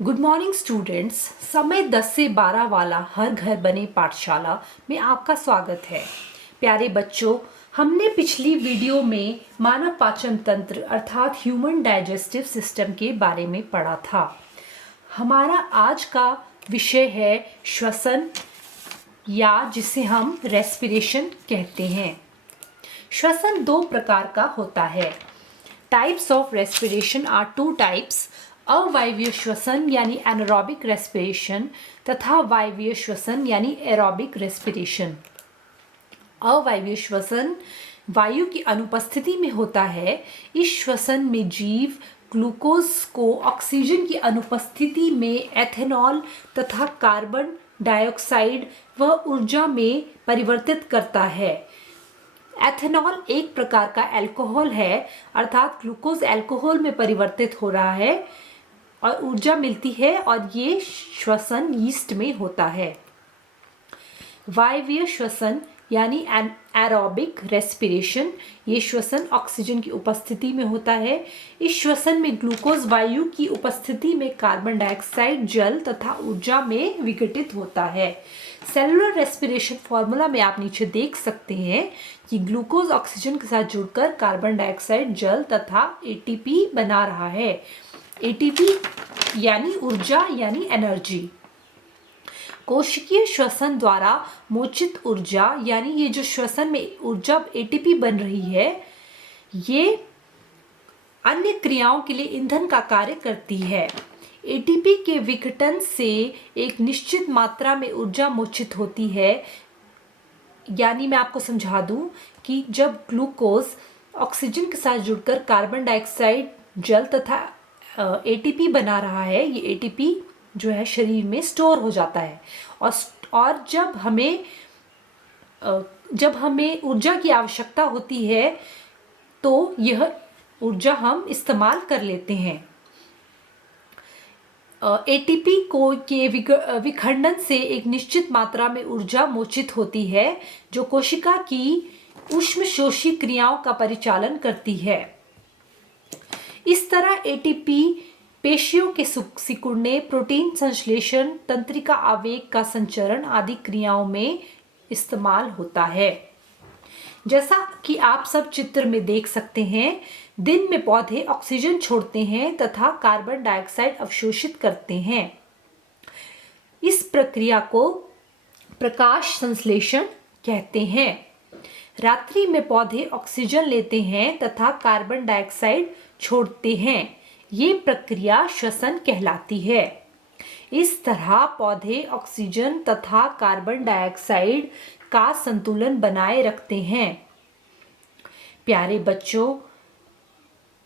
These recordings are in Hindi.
Good morning students. समय 10 से 12 वाला हर घर बने पाठशाला में आपका स्वागत है। प्यारे बच्चों, हमने पिछली वीडियो में मानव पाचन तंत्र अर्थात ह्यूमन डाइजेस्टिव सिस्टम के बारे में पढ़ा था। हमारा आज का विषय है श्वसन, या जिसे हम रेस्पिरेशन कहते हैं। श्वसन दो प्रकार का होता है। Types of respiration are two types, अवायवीय श्वसन यानी एनारोबिक रेस्पिरेशन तथा वायवीय श्वसन यानी एरोबिक रेस्पिरेशन। अवायवीय श्वसन वायु की अनुपस्थिति में होता है। इस श्वसन में जीव ग्लूकोज को ऑक्सीजन की अनुपस्थिति में एथेनॉल तथा कार्बन डाइऑक्साइड व ऊर्जा में परिवर्तित करता है। एथेनॉल एक प्रकार का अल्कोहल है, अर्थात ग्लूकोज अल्कोहल में परिवर्तित हो रहा है और ऊर्जा मिलती है, और ये श्वसन यीस्ट में होता है। वायवीय श्वसन यानी एरोबिक रेस्पिरेशन, ये श्वसन ऑक्सीजन की उपस्थिति में होता है। इस श्वसन में ग्लूकोज वायु की उपस्थिति में कार्बन डाइऑक्साइड जल तथा ऊर्जा में विघटित होता है। सेलुलर रेस्पिरेशन फॉर्मूला में आप नीचे देख सकते हैं कि ग्लूकोज ऑक्सीजन के साथ जुड़कर कार्बन डाइऑक्साइड जल तथा एटीपी बना रहा है। एटीपी यानी ऊर्जा यानी एनर्जी। कोशिकीय श्वसन द्वारा मोचित ऊर्जा यानी ये जो श्वसन में ऊर्जा एटीपी बन रही है, ये अन्य क्रियाओं के लिए ईंधन का कार्य करती है। एटीपी के विघटन से एक निश्चित मात्रा में ऊर्जा मोचित होती है। यानी मैं आपको समझा दूं कि जब ग्लूकोज ऑक्सीजन के साथ जुड़कर कार्बन डाइऑक्साइड जल तथा एटीपी बना रहा है, ये एटीपी जो है शरीर में स्टोर हो जाता है, और जब हमें ऊर्जा की आवश्यकता होती है तो यह ऊर्जा हम इस्तेमाल कर लेते हैं। एटीपी के विखंडन से एक निश्चित मात्रा में ऊर्जा मोचित होती है, जो कोशिका की ऊष्मशोषी क्रियाओं का परिचालन करती है। इस तरह एटीपी पेशियों के सिकुड़ने, प्रोटीन संश्लेषण, तंत्रिका आवेग का संचरण आदि क्रियाओं में इस्तेमाल होता है। जैसा कि आप सब चित्र में देख सकते हैं, दिन में पौधे ऑक्सीजन छोड़ते हैं तथा कार्बन डाइऑक्साइड अवशोषित करते हैं। इस प्रक्रिया को प्रकाश संश्लेषण कहते हैं। रात्रि में पौधे ऑक्सीजन लेते हैं तथा कार्बन डाइऑक्साइड छोड़ते हैं। ये प्रक्रिया श्वसन कहलाती है। इस तरह पौधे ऑक्सीजन तथा कार्बन डाइऑक्साइड का संतुलन बनाए रखते हैं। प्यारे बच्चों,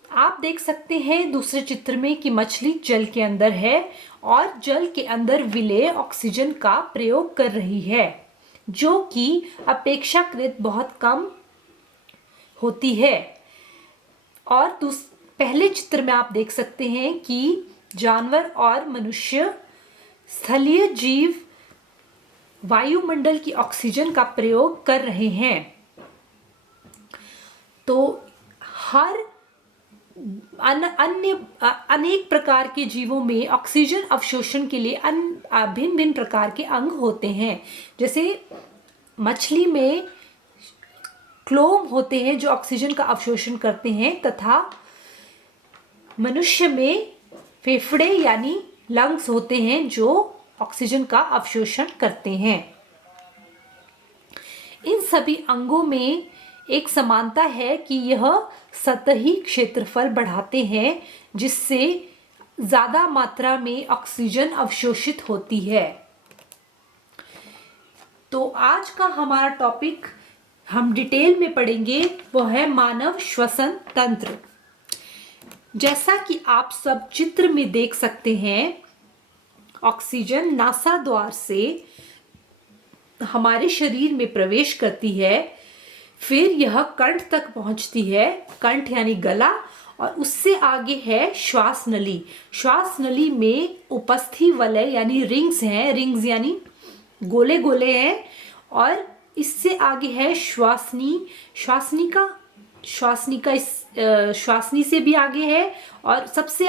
आप देख सकते हैं दूसरे चित्र में कि मछली जल के अंदर है और जल के अंदर विलेय ऑक्सीजन का प्रयोग कर रही है, जो कि अपेक्षाकृत बहुत कम होती है। और पहले चित्र में आप देख सकते हैं कि जानवर और मनुष्य, स्थलीय जीव वायुमंडल की ऑक्सीजन का प्रयोग कर रहे हैं। तो हर अनेक प्रकार के जीवों में ऑक्सीजन अवशोषण के लिए भिन्न भिन्न प्रकार के अंग होते हैं। जैसे मछली में क्लोम होते हैं जो ऑक्सीजन का अवशोषण करते हैं, तथा मनुष्य में फेफड़े यानी लंग्स होते हैं जो ऑक्सीजन का अवशोषण करते हैं। इन सभी अंगों में एक समानता है कि यह सतही क्षेत्रफल बढ़ाते हैं, जिससे ज्यादा मात्रा में ऑक्सीजन अवशोषित होती है। तो आज का हमारा टॉपिक हम डिटेल में पढ़ेंगे, वो है मानव श्वसन तंत्र। जैसा कि आप सब चित्र में देख सकते हैं, ऑक्सीजन नासा द्वार से हमारे शरीर में प्रवेश करती है, फिर यह कंठ तक पहुंचती है, कंठ यानी गला, और उससे आगे है श्वास नली। श्वास नली में उपस्थि वलय यानी रिंग्स हैं, रिंग्स यानी गोले गोले हैं, और इससे आगे है श्वासनी। श्वासनी का श्वासनिका श्वासनी से भी आगे है, और सबसे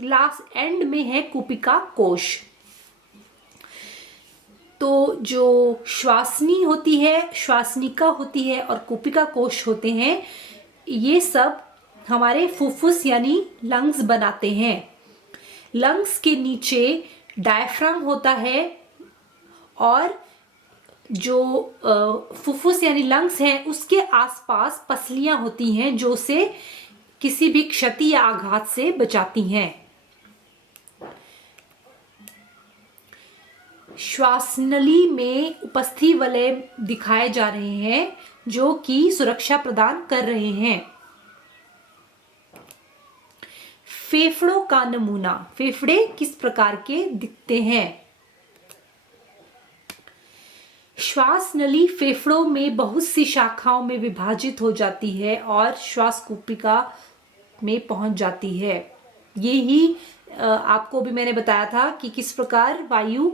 लास्ट एंड में है कुपिका कोश। तो जो श्वासनी होती है, श्वासनिका होती है और कुपिका कोश होते हैं, ये सब हमारे फुफ्फुस यानी लंग्स बनाते हैं। लंग्स के नीचे डायफ्राम होता है, और जो फुफ्फुस यानी लंग्स हैं उसके आसपास पसलियां होती हैं जो उसे किसी भी क्षति या आघात से बचाती हैं। श्वासनली में उपस्थि वलय दिखाए जा रहे हैं जो कि सुरक्षा प्रदान कर रहे हैं। फेफड़ों का नमूना, फेफड़े किस प्रकार के दिखते हैं? श्वास नली फेफड़ों में बहुत सी शाखाओं में विभाजित हो जाती है और श्वास कुपिका में पहुंच जाती है। ये ही आपको भी मैंने बताया था कि किस प्रकार वायु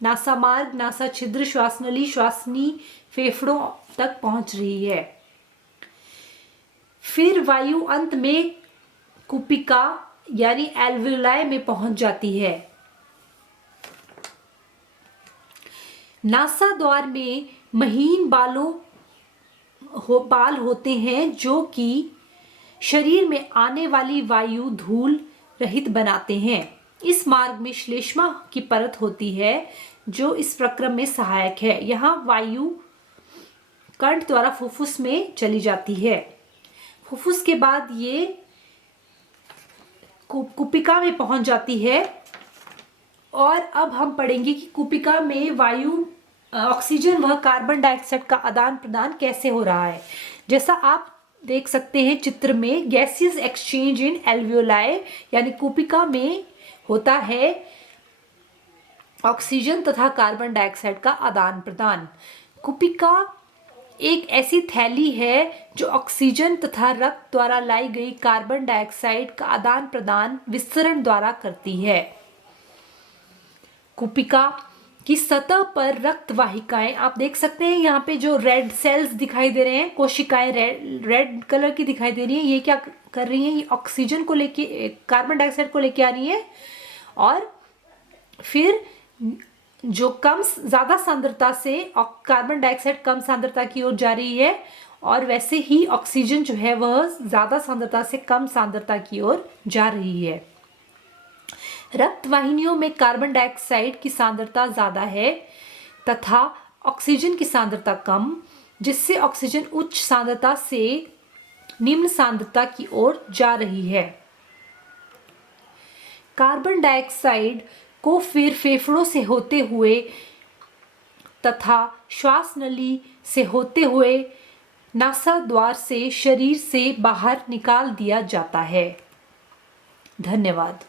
नासा मार्ग, नासा छिद्र, श्वास नली, श्वासनी फेफड़ों तक पहुंच रही है। फिर वायु अंत में कुपिका यानी एल्वियोलाई में पहुंच जाती है। नासा द्वार में महीन बाल होते हैं जो कि शरीर में आने वाली वायु धूल रहित बनाते हैं। इस मार्ग में श्लेष्मा की परत होती है जो इस प्रक्रम में सहायक है। यहाँ वायु कंठ द्वारा फुफ्फुस में चली जाती है। फुफ्फुस के बाद ये कुपिका में पहुंच जाती है। और अब हम पढ़ेंगे कि कुपिका में वायु, ऑक्सीजन व कार्बन डाइऑक्साइड का आदान प्रदान कैसे हो रहा है। जैसा आप देख सकते हैं चित्र में, गैसियस एक्सचेंज इन एल्वियोलाई यानी कुपिका में होता है ऑक्सीजन तथा कार्बन डाइऑक्साइड का आदान प्रदान। कुपिका एक ऐसी थैली है जो ऑक्सीजन तथा रक्त द्वारा लाई गई कार्बन डाइऑक्साइड का आदान प्रदान विस्तरण द्वारा करती है। कुपिका की सतह पर रक्त वाहिकाएं, आप देख सकते हैं यहाँ पे जो रेड सेल्स दिखाई दे रहे हैं, कोशिकाएं रेड कलर की दिखाई दे रही हैं। ये क्या कर रही हैं? ये ऑक्सीजन को लेके, कार्बन डाइऑक्साइड को लेके आ रही है, और फिर जो ज्यादा सांद्रता से कार्बन डाइऑक्साइड कम सांद्रता की ओर जा रही है, और वैसे ही ऑक्सीजन जो है वह ज्यादा सांद्रता से कम सांद्रता की ओर जा रही है। रक्त वाहिनियों में कार्बन डाइऑक्साइड की सांद्रता ज्यादा है तथा ऑक्सीजन की सांद्रता कम, जिससे ऑक्सीजन उच्च सांद्रता से निम्न सांद्रता की ओर जा रही है। कार्बन डाइऑक्साइड को फिर फेफड़ों से होते हुए तथा श्वास नली से होते हुए नासा द्वार से शरीर से बाहर निकाल दिया जाता है। धन्यवाद।